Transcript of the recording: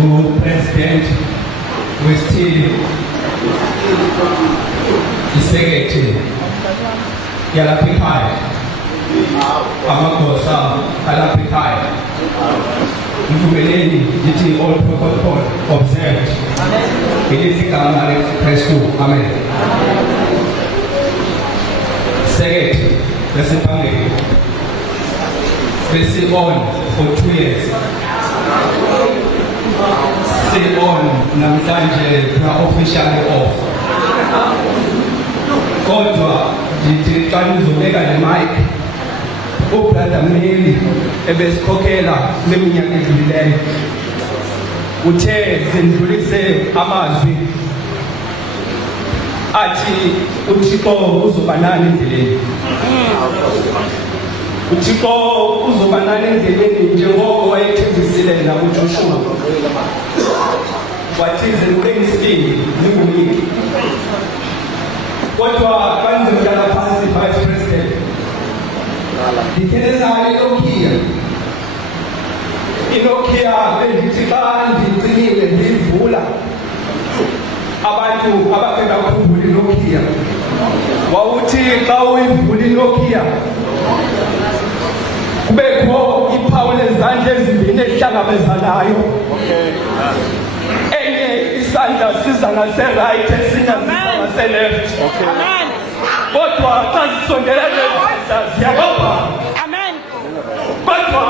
uPresident Wesley isekethe yalapha ekhaya amagosa alapha ekhaya mvumeleni ngithi all protocol observed ngelithi igama leKristu amen. Sekethe besibhangeni besi on for 2 years. Stay on namhlanje officially off. Kodwa ngithi xa nizobeka le mic ubrother Meli ebesikhokhela leminyaka edlulileyo uthe zendlulise amazwi athi uThixo uzoba nani endleleni. uThixo uzoba nani endleleni njengoko wayethembisile nakuJoshua wathi zenqenisini ningumiki. Kodwa kanzimdala phansi vice president ngikheneza iNokia bendithi xa ndicimile ndiyivula abantu abakhe bakhumbula iNokia wawuthi xa uyivula iNokia kubekho iphawu lezandla ezimbini elihlangabezanayo. Enye isandla siza ngaseright esinye siza ngaseleft. Kodwa xa zisondela lezi ziyabamba. Kodwa